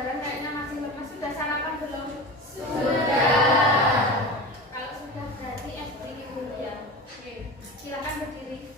pelajaran kayaknya masih lemas. Sudah sarapan belum? Sudah. Kalau sudah berarti SD dulu ya. Oke, silakan berdiri.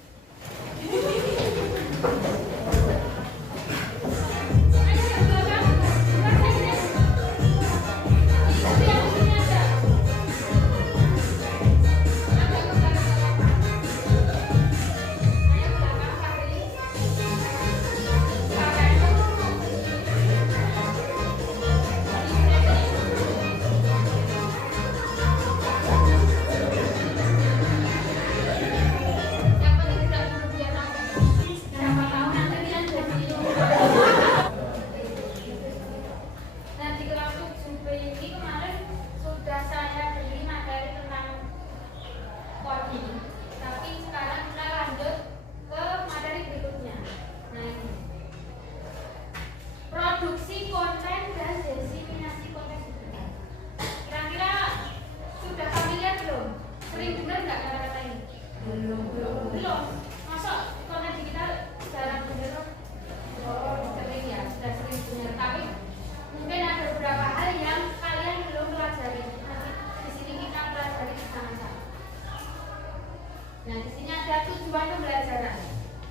Nah, di sini ada tujuan pembelajaran.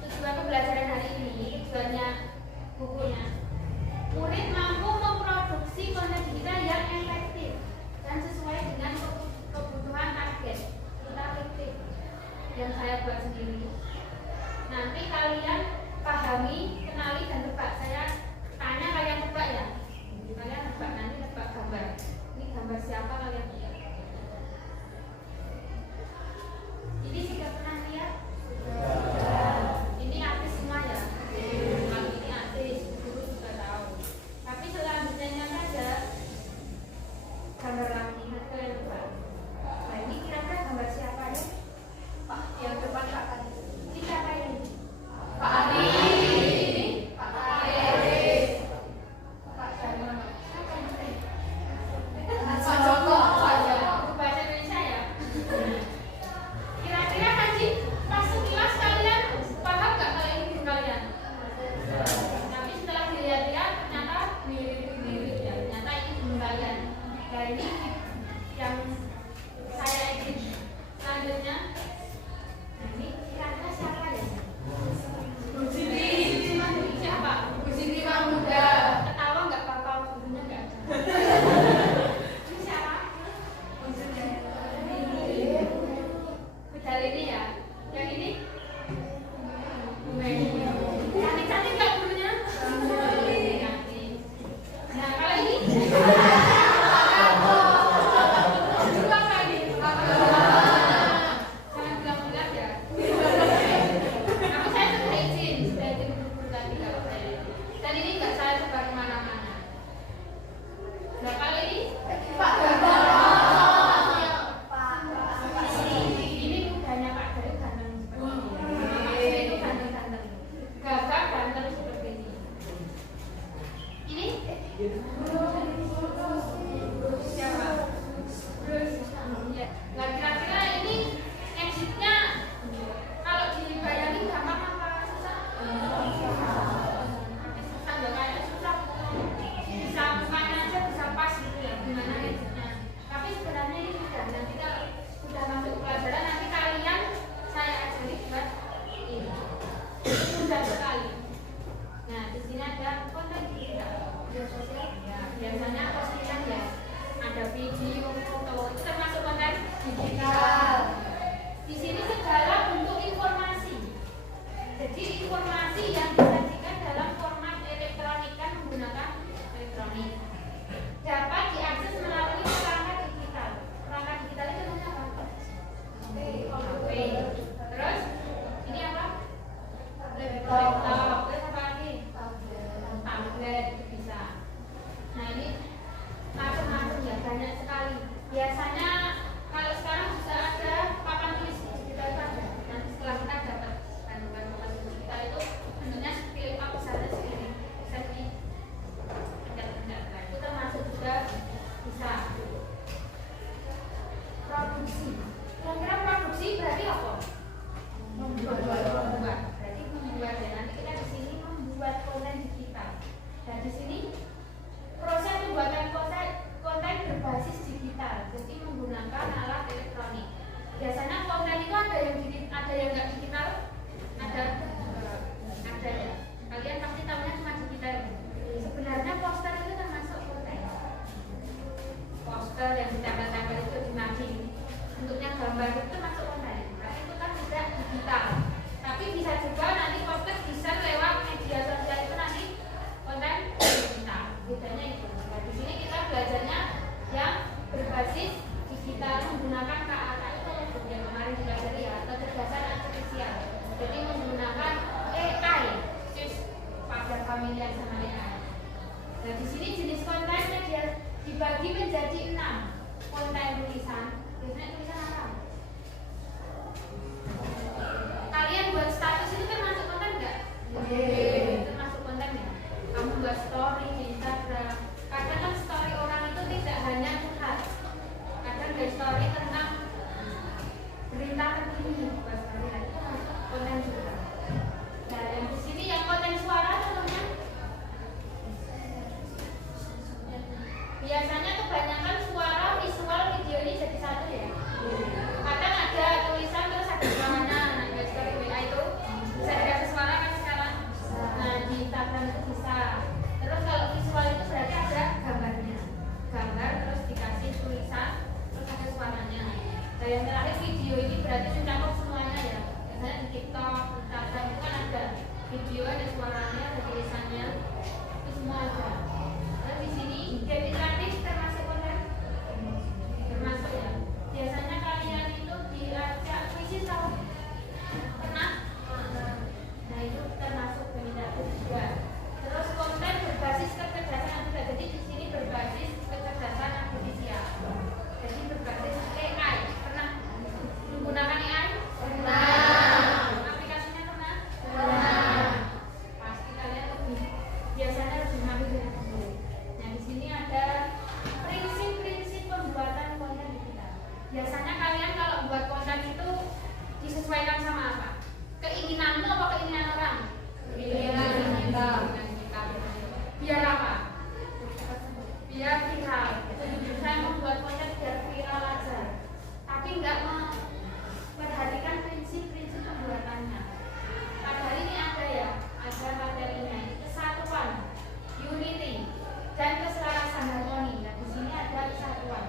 Tujuan pembelajaran hari ini, tujuannya bukunya. Murid mampu memproduksi konten digital yang efektif dan sesuai dengan kebutuhan target. Kita efektif yang saya buat sendiri. Nanti kalian pahami, kenali dan tebak. Saya tanya kalian tebak ya. Kalian tebak, nanti tebak gambar. Ini gambar siapa kalian lihat? Ini sudah pernah lihat? Ini artis semua ya? Kalau ini artis, guru juga tahu. Tapi selanjutnya saja gambar lagi, nanti kalian tebak. Nah, ini kira-kira gambar siapa ya? Pak, yang depan Pak Adi. Ini siapa ini? Pak Adi. Pak Adi. Pak Jarman. Siapa ini? Pak Joko. Pak Joko. Bahasa Indonesia ya? Kira-kira Haji, pas sekilas kalian paham nggak kalau ini guru kalian? Tapi setelah dilihat-lihat ternyata mirip-mirip ya. Ternyata ini guru kalian. Nah, ini yang saya edit selanjutnya. Nah, ini kira-kira siapa ya? Bu Siti. Siapa? Bu Siti Mahmuda. Ketawa nggak apa-apa, gurunya nggak ada. Ini siapa? Bu Siti. Budal ini ya. Yang ini? Bu Meni. Cantik-cantik nggak gurunya? Cantik. Nah, kalau ini? Guru apa ini? Jangan bilang-bilang ya. Tapi saya sudah izin guru tadi kalau saya. Dan ini nggak saya sebar kemana-mana. Nah, kalau ini? Pak Gagak. Ini kudanya Pak Gagak ganteng seperti ini. Itu ganteng-ganteng. Gagak ganteng seperti ini. Ini? Siapa? Ya. Nah, kira-kira ini exitnya kalau dibayangin gampang apa susah? Susah nggak? Kayaknya susah. Bisa mukanya aja bisa pas gitu ya, gimana exitnya. Tapi sebenarnya ini mudah. Nanti kalau sudah masuk pelajaran, nanti kalian saya ajari buat ini. Mudah sekali. Nah, di sini ada konten digital, media sosial. Ya, biasanya postingan ya. Ada video, foto, itu termasuk konten digital. Di sini segala bentuk informasi. Jadi informasi yang disajikan dalam format elektronik kan menggunakan elektronik. Dapat diakses melalui perangkat digital. Perangkat digital itu namanya apa? HP. Terus ini apa? Laptop. Terus apa lagi? Tablet itu bisa. Nah, ini macam-macam ya, banyak sekali. Biasanya kalau sekarang sudah ada papan tulis digital itu ada. Nanti setelah kita dapat kandungan papan tulis digital itu bentuknya seperti apa, besarnya segini. Bisa di pencet-pencet. Nah, itu termasuk juga bisa. Produksi. Kira-kira produksi berarti apa? Membuat. Berarti membuat ya. Nanti kita di sini membuat konten digital. Dan di sini dibagi menjadi 6 konten tulisan. Biasanya tulisan apa? Kalian buat status itu termasuk konten nggak? Termasuk konten ya. Kamu buat story di Instagram. Kadang kan story orang itu tidak hanya curhat. Kadang ada story tentang berita terkini. Buat story itu masuk konten juga. Nah, yang di sini yang konten suara contohnya. Biasanya kebanyakan suara, visual, video ini jadi satu ya. Kadang ada tulisan terus ada suaranya. Nah, di story WA itu bisa dikasih suara kan sekarang. Nah, di Instagram itu bisa. Terus kalau visual itu berarti ada gambarnya. Gambar terus dikasih tulisan terus ada suaranya. Nah, yang terakhir video ini berarti mencakup semuanya ya. Biasanya di TikTok, Instagram itu kan ada video, ada suaranya, ada tulisannya. Itu semua ada. Terus di sini jadi gratis termasuk konten? Termasuk ya. Biasanya kalian itu diajak kuisis tahu? Pernah? Nah itu termasuk gratis juga. Terus konten berbasis kecerdasan juga. Jadi di sini berbasis kecerdasan artifisial. Jadi berbasis AI. Pernah menggunakan AI? Pernah. Aplikasinya pernah? Pernah. Pasti kalian biasanya lebih ngambil dari aku. Nah di sini ada prinsip-prinsip pembuatan konten digital. Biasanya kalian kalau buat konten itu disesuaikan sama apa? Keinginanmu apa keinginan orang? Keinginan kita. Biar apa? Biar viral. Saya membuat konten biar viral aja, tapi nggak memperhatikan prinsip-prinsip pembuatannya. Padahal ini ada ya, ada materinya. Kesatuan, unity, dan keselarasan harmoni. Nah, di sini ada kesatuan.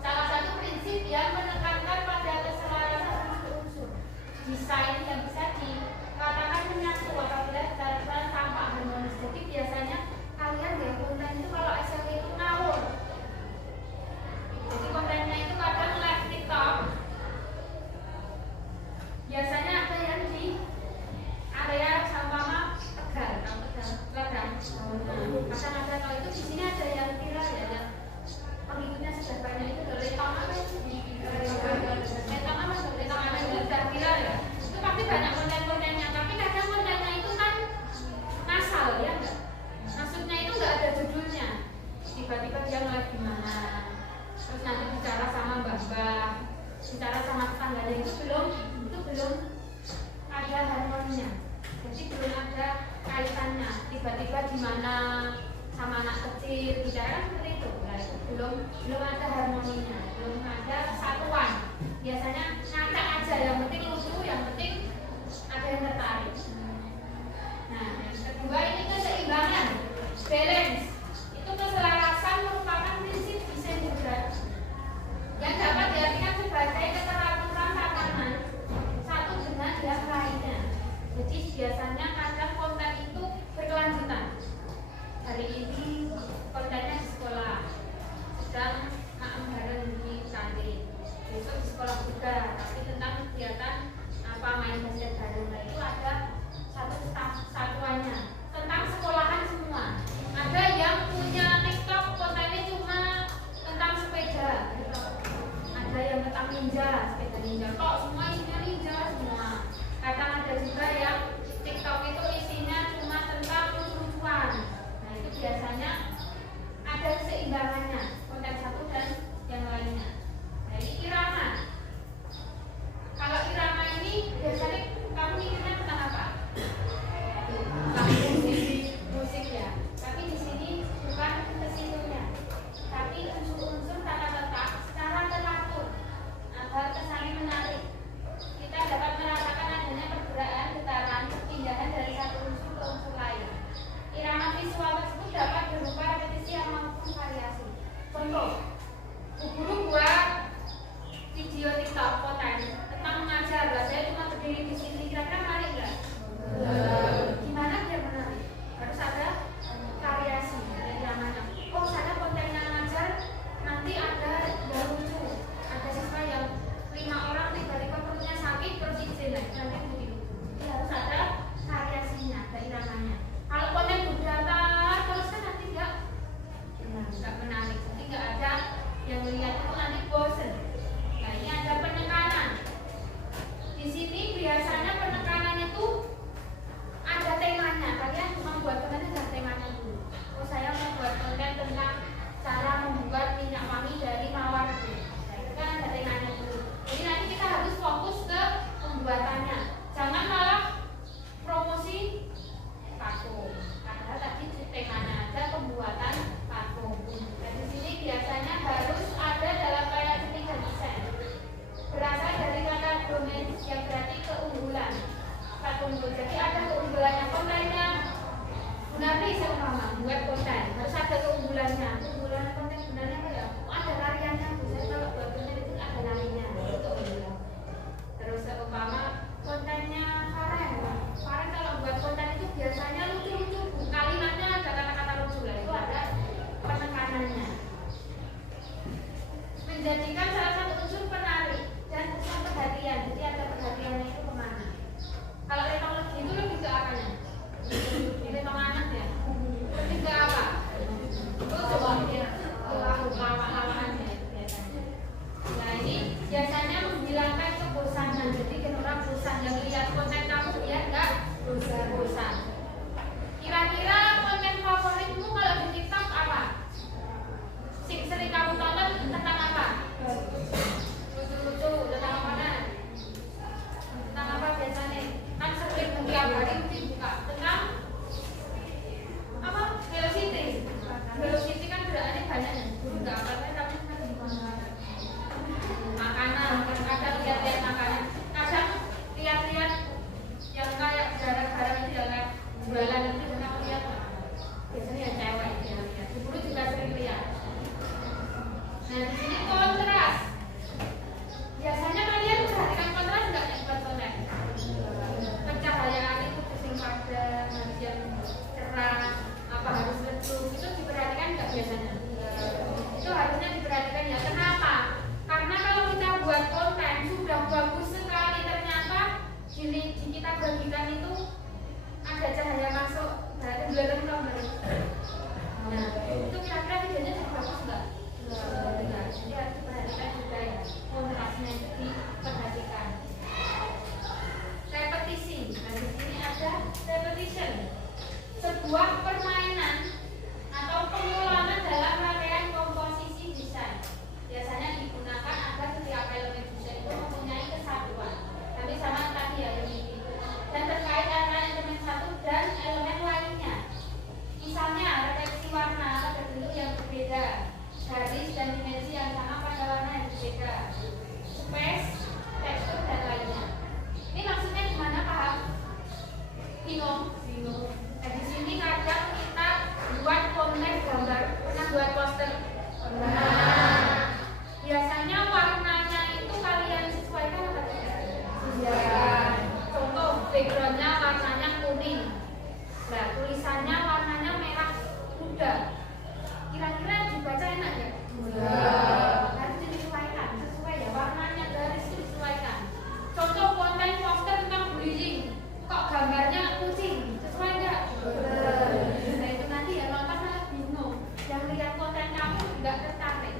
Salah satu prinsip yang menekankan pada keselarasan unsur-unsur desain yang bisa dikatakan menyatu apabila dilakukan tanpa harmonis. Jadi biasanya kalian lihat konten itu kalau SLT itu ngawur. Jadi kontennya itu kadang live TikTok. Biasanya ada yang di area sama Tegal, kamu Tegal kan? Kadang ada kalau itu di sini ada yang viral ya, yang pengikutnya sudah banyak itu dari letong apa itu? Letong apa? Letong apa itu sudah viral ya? Itu pasti banyak konten-kontennya, tapi kadang kontennya itu kan ngasal ya enggak? Maksudnya itu enggak ada judulnya. Tiba-tiba dia live di mana? Terus nanti bicara sama mbak-mbak, bicara sama tetangganya itu belum ada harmoninya. Jadi belum ada kaitannya. Tiba-tiba di mana sama anak kecil bicara kan seperti itu. Nah, itu belum ada harmoninya, belum ada kesatuan. Biasanya ngacak aja, yang penting lucu, yang penting ada yang tertarik. Nah, yang kedua ini keseimbangan, balance. Itu keselarasan merupakan prinsip desain juga yang dapat diartikan sebagai keteraturan tatanan satu dengan yang lainnya. Jadi biasanya kadang konten itu berkelanjutan. Hari ini kontennya di sekolah, sedang makan bareng di kantin. Besok di sekolah juga, tapi tentang kegiatan apa main basket bareng. Nah, itu ada satu satuannya tentang sekolahan semua. Ada yang punya TikTok kontennya cuma tentang sepeda. Ada yang tentang ninja, sepeda ninja. Kok semua isinya ninja semua. Kadang ada juga yang TikTok itu isinya cuma tentang lucu-lucuan. Nah itu biasanya ada keseimbangannya konten satu dan yang lainnya. Nah ini irama. Kalau irama ini biasanya kamu mikirnya tentang apa? Musik ya. Tapi di sini bukan kesitunya, tapi unsur-unsur tata letak secara teratur agar kesannya menarik. Kita dapat merasakan adanya pergerakan, getaran, perpindahan dari satu unsur ke unsur lain. Irama visual tersebut dapat berupa repetisi maupun variasi. menjadikan salah satu unsur penarik dan pusat perhatian. Jadi ada perhatiannya itu kemana? Kalau teknologi itu lebih ke apanya? Lebih anak ya? Lebih ke apa? Itu coba lawak-lawakan ya itu biasanya. Nah ini biasanya menghilangkan kebosanan. Jadi kan orang bosan yang lihat konten kamu ya enggak bosan. Kira-kira konten favoritmu kalau di TikTok apa? Sing sering kamu tonton tentang apa? Lucu-lucu, tentang mana? Tentang apa biasanya? Kan sering tiap hari mesti buka tentang apa? Velocity. Velocity kan gerakannya banyak ya. Enggak apa-apa tapi makanan, kadang lihat-lihat makanan, kadang lihat-lihat yang kayak barang-barang itu yang kayak jualan itu kadang lihat biasanya yang cewek yang lihat. Dulu juga sering lihat. Nah di sini kontras. Biasanya kalian perhatikan kontras nggak yang buat konten? Pencahayaan itu pusing padam, harus yang cerah, apa harus redup, itu diperhatikan nggak biasanya? Itu harusnya diperhatikan ya. Kenapa? Karena kalau kita buat konten sudah bagus sekali, ternyata di kita bagikan itu ada cahaya masuk, berarti belum kembali. Nah itu kira-kira videonya jadi bagus nggak? Enggak. Jadi harus diperhatikan juga ya, kontrasnya itu diperhatikan. Repetisi. Nah di sini ada repetition. Sebuah permainan atau pengulangan dalam rangkaian komposisi desain. Biasanya digunakan agar setiap elemen desain itu mempunyai kesatuan. Tapi sama tadi ya ini. Dan terkait antara elemen satu dan elemen lainnya. Misalnya repetisi warna pada bentuk yang berbeda, garis dan dimensi yang sama pada warna yang berbeda, space, tekstur dan lainnya. Ini maksudnya gimana, paham? Bingung? Nah, di sini kadang kita buat konten gambar, pernah buat poster? Biasanya warnanya itu kalian sesuaikan apa tidak? Contoh backgroundnya warnanya kuning, nah tulisannya warnanya merah muda. Kira-kira dibaca enak ya? Harus disesuaikan, sesuai ya warnanya, garis itu disesuaikan. Contoh konten poster tentang bullying, kok gambarnya kucing, sesuai nggak? Nah itu nanti ya nonton malah bingung. Yang lihat konten kamu nggak tertarik.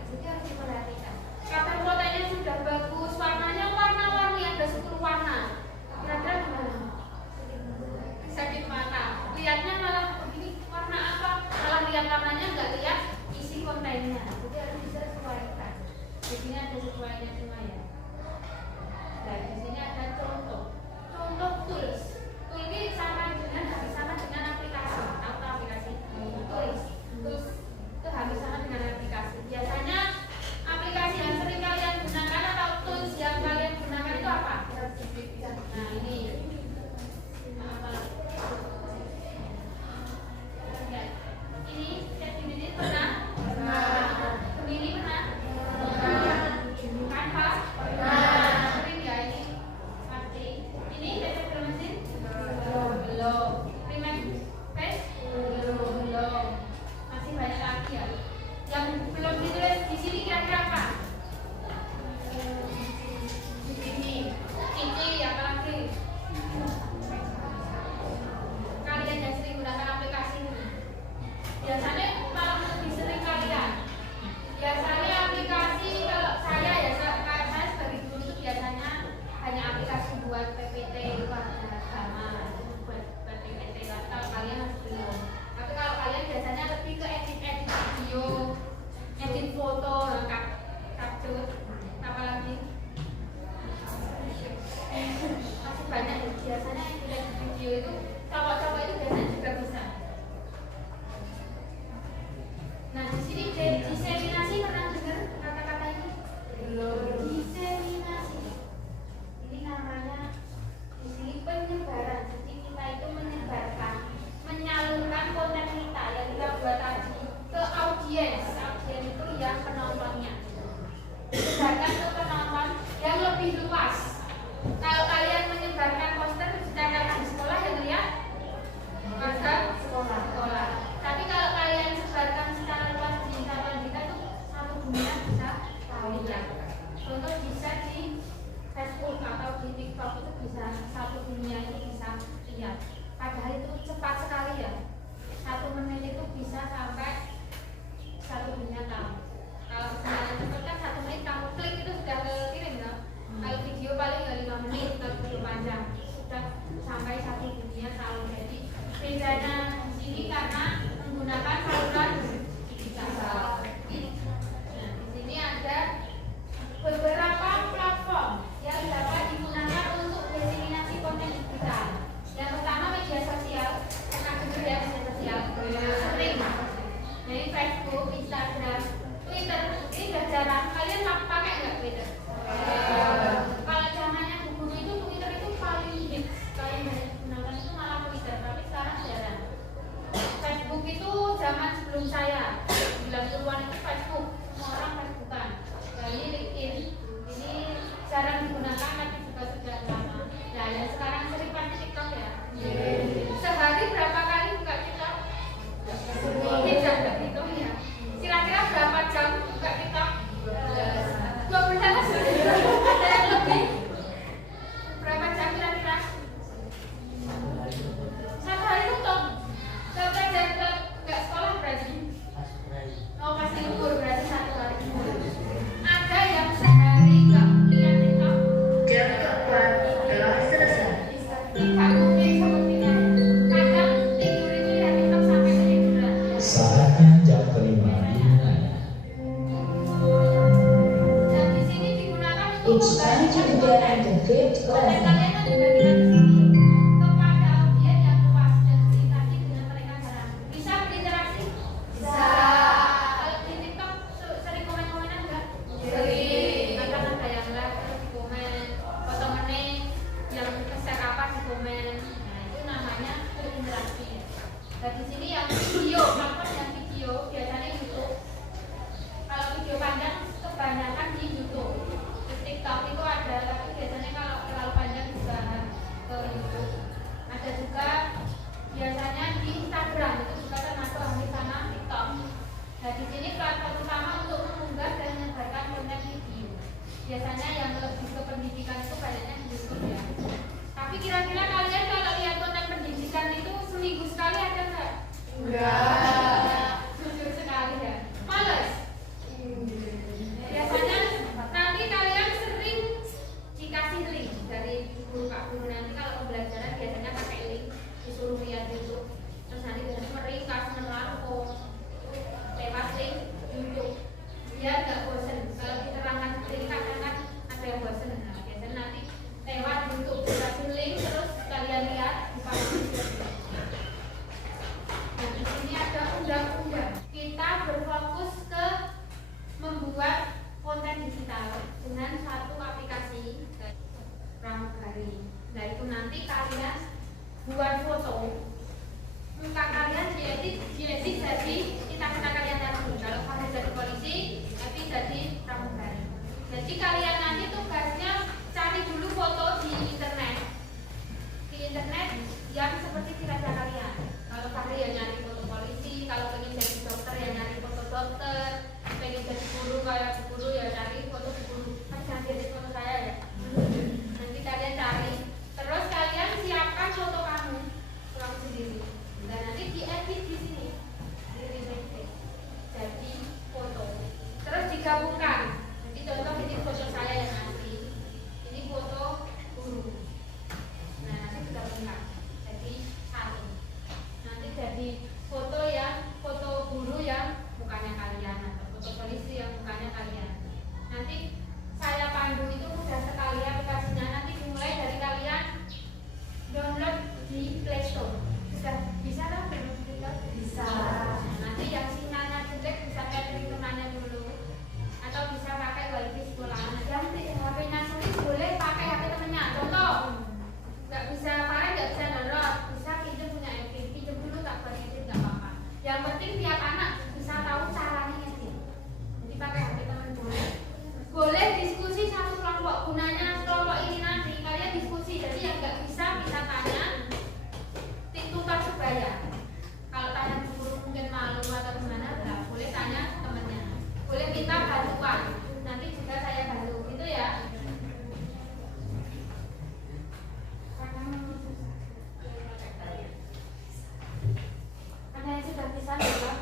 Facebook, Instagram, Twitter ini udah jarang. Kalian pakai nggak Twitter? Kalau zamannya guru itu Twitter itu paling hits. Kalian banyak gunakan itu malah Twitter, tapi sekarang jarang. Facebook itu zaman sebelum saya 90-an itu Facebook, semua orang Facebookan. Nah ini LinkedIn, ini jarang digunakan tapi juga sudah lama. Nah yang sekarang sering pakai TikTok ya. Sehari berapa kali buka TikTok? Tidak ada hitung ya. Kira-kira berapa jam buka TikTok? 12 jam lebih. Berapa jam kira-kira? Satu hari tutup. Sampai jam nggak sekolah berarti. Oh pasti libur berarti satu hari. Ada yang sehari nggak lihat TikTok. Jam keempat telah selesai. Tidak mungkin sepertinya. Kadang tidur itu ya TikTok sampai ketiduran. Saatnya jam kelima dimulai. Dan di sini digunakan untuk It's time to begin the fifth konten lesson. kalian kan dibagikan di sini kepada audiens yang luas dan berinteraksi dengan mereka jarang. Bisa berinteraksi? Bisa. Kalau di TikTok sering komen-komenan enggak? Sering. Kadang ada yang like terus di komen, potongannya yang share apa di komen. Nah itu namanya berinteraksi. Dan di sini yang video, platform yang video biasanya YouTube. Kalau video panjang kebanyakan di YouTube. Di TikTok itu ada, tapi biasanya kalau terlalu panjang juga ke YouTube. Ada juga biasanya di Instagram, itu juga termasuk di sana TikTok. Nah di sini platform utama untuk mengunggah dan menyebarkan konten video. Biasanya yang lebih ke pendidikan itu banyaknya di YouTube ya. Tapi kira-kira kalian kalau lihat konten pendidikan itu seminggu sekali ada nggak? Enggak. Jujur sekali ya. Males. Biasanya nanti kalian sering dikasih link dari guru Pak Guru, nanti kalau pembelajaran biasanya pakai link, disuruh lihat YouTube, terus nanti biasanya meringkas menerangkum lewat link YouTube biar nggak bosen. Kalau diterangkan sendiri kadang kan ada yang bosen. Nah biasanya nanti lewat YouTube dikasih link terus kalian lihat dipahami. Nah di sini ada undang-undang. Kita berfokus ke membuat konten digital dengan satu aplikasi pramugari. Nah itu nanti kalian buat foto muka kalian diedit jadi cita-cita kalian tadi. Kalau kamu jadi polisi nanti jadi pramugari. Jadi kalian nanti tugasnya cari dulu foto di internet yang seperti cita-cita kalian. Kalau Fahri ya nyari foto polisi, kalau pengen jadi dokter ya nyari foto dokter, pengen jadi guru kayak guru ya cari foto guru. Kan jangan jadi foto saya ya. Nanti kalian cari, terus kalian siapkan foto kamu sendiri. Dan nanti diedit di sini, jadi foto. Terus digabungkan. Nanti contoh ini foto saya yang asli, ini foto guru. Nah nanti digabungkan, jadi satu. Nanti jadi foto guru yang mukanya kalian atau foto polisi yang mukanya kalian. Nanti saya pandu itu mudah sekali aplikasinya. Nanti dimulai dari kalian download di Play Store. Sudah bisa kan download di Play Store? Bisa. Nanti yang sinyalnya jelek bisa catering temannya dulu, atau bisa pakai wifi sekolah. Nanti HP-nya sulit boleh pakai HP temannya. Contoh, nggak bisa pakai, nggak bisa download, bisa pinjam punya edit, pinjam dulu tak buat edit nggak apa-apa. Yang penting tiap anak bisa tahu caranya edit. Jadi pakai HP teman boleh. Boleh diskusi satu kelompok. Gunanya kelompok ini nanti kalian diskusi. Jadi yang nggak bisa tanya tutor sebaya. Kalau tanya guru mungkin malu atau gimana, nggak boleh tanya temannya. Boleh minta bantuan. Nanti juga saya bantu. Gitu ya. Ada yang sudah bisa belum?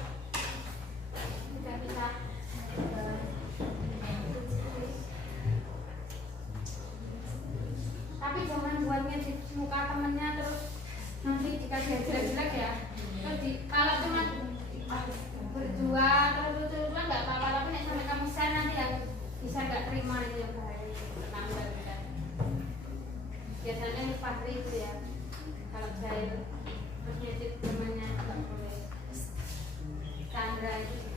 Sudah bisa. Tapi jangan buat ngedit muka temennya terus nanti dikasih jelek-jelek ya. Terus kalau cuma berdua terus lucu-lucuan nggak apa-apa, tapi nek sampai kamu share nanti yang bisa nggak terima itu yang bahaya itu. Penampilan kita. Biasanya nih Fahri itu ya. Kalau saya ngedit temennya nggak boleh. Chandra itu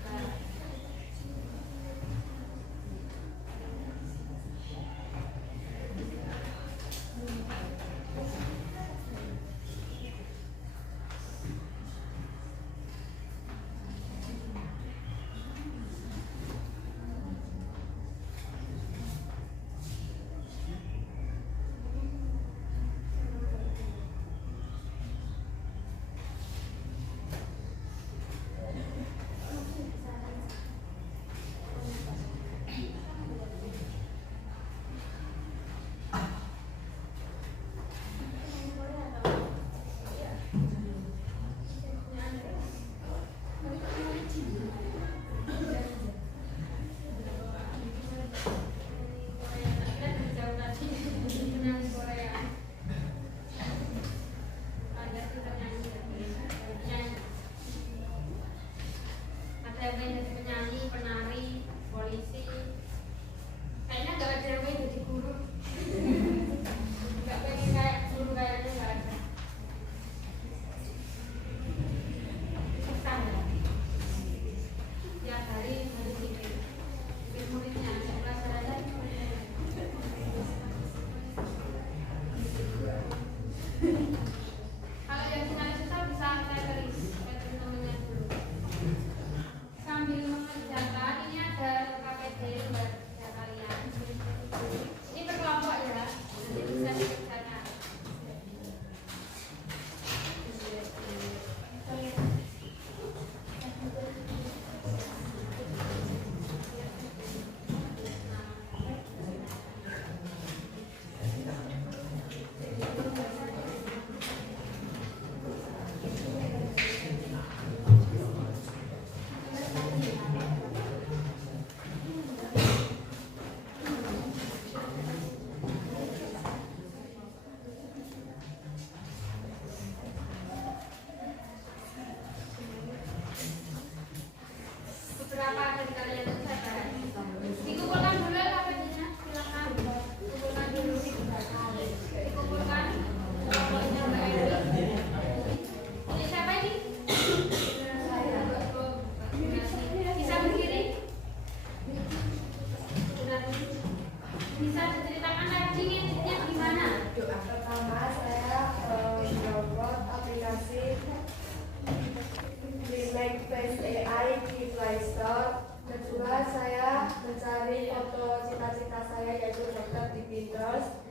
mencari foto cita-cita saya yaitu dokter di Pinterest.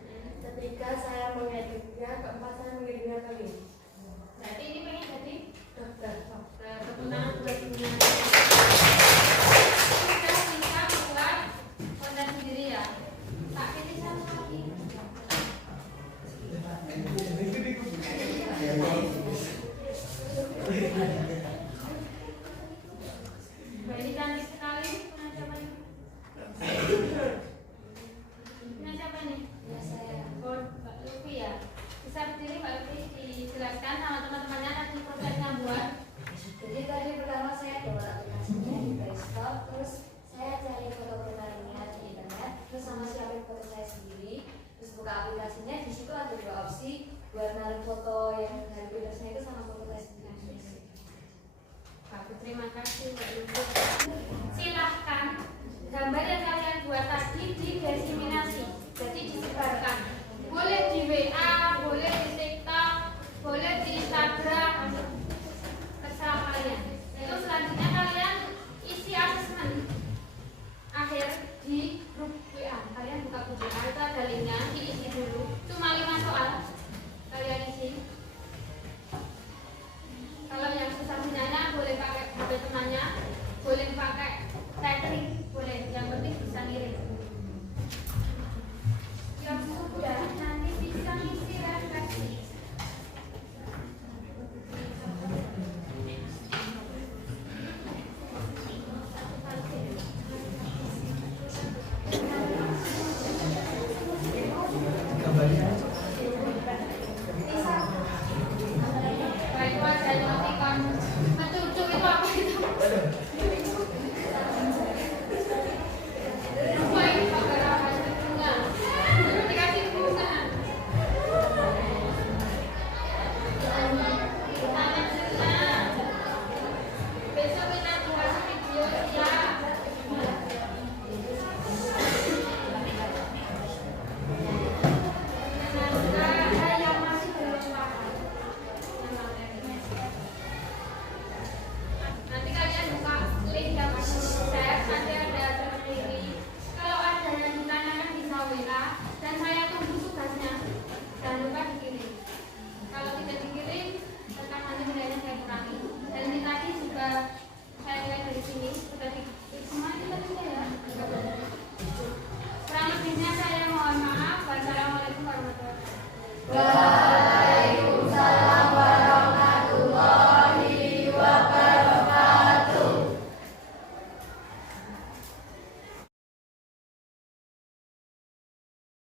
Ketiga saya mengeditnya, keempat saya mengirimnya ke link. Berarti ini pengen jadi Dokter. dokter. Tepuk tangan buat Bunda.